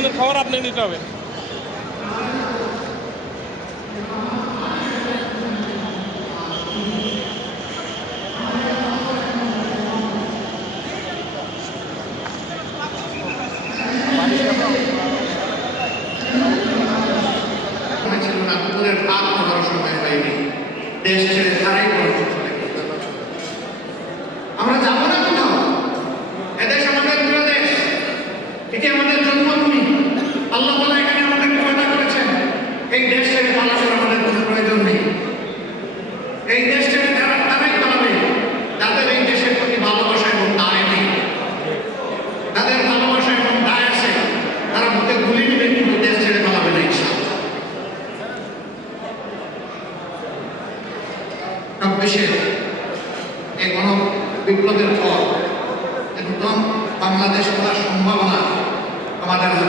একজনের খাবার আপনি নিতে হবে। ভাগ করার সময় হয়নি, দেশ ছেড়ে ধারাই করে চলে গেছে। আমরা যাবো না কোথাও, এদেশ আমাদের প্রিয় দেশ, এটি আমাদের জন্মভূমি। আল্লাহ তাআলা এখানে আমাদেরকে পয়দা করেছেন। এই দেশ ছেড়ে পালানোর আমাদের কোনো প্রয়োজন নেই। এই দেশ ছেড়ে তারাই পালাবে যাদের এই দেশের প্রতি ভালোবাসা এবং দায় নেই। তাদের ভালোবাসা এবং দায় আছে, তারা বুকে গুলি নেবে কিন্তু দেশ ছেড়ে পালাবে না ইনশাআল্লাহ। দেশের এই গণ বিপ্লবের পর একদম বাংলাদেশ করার সম্ভাবনা আমাদের হাতে।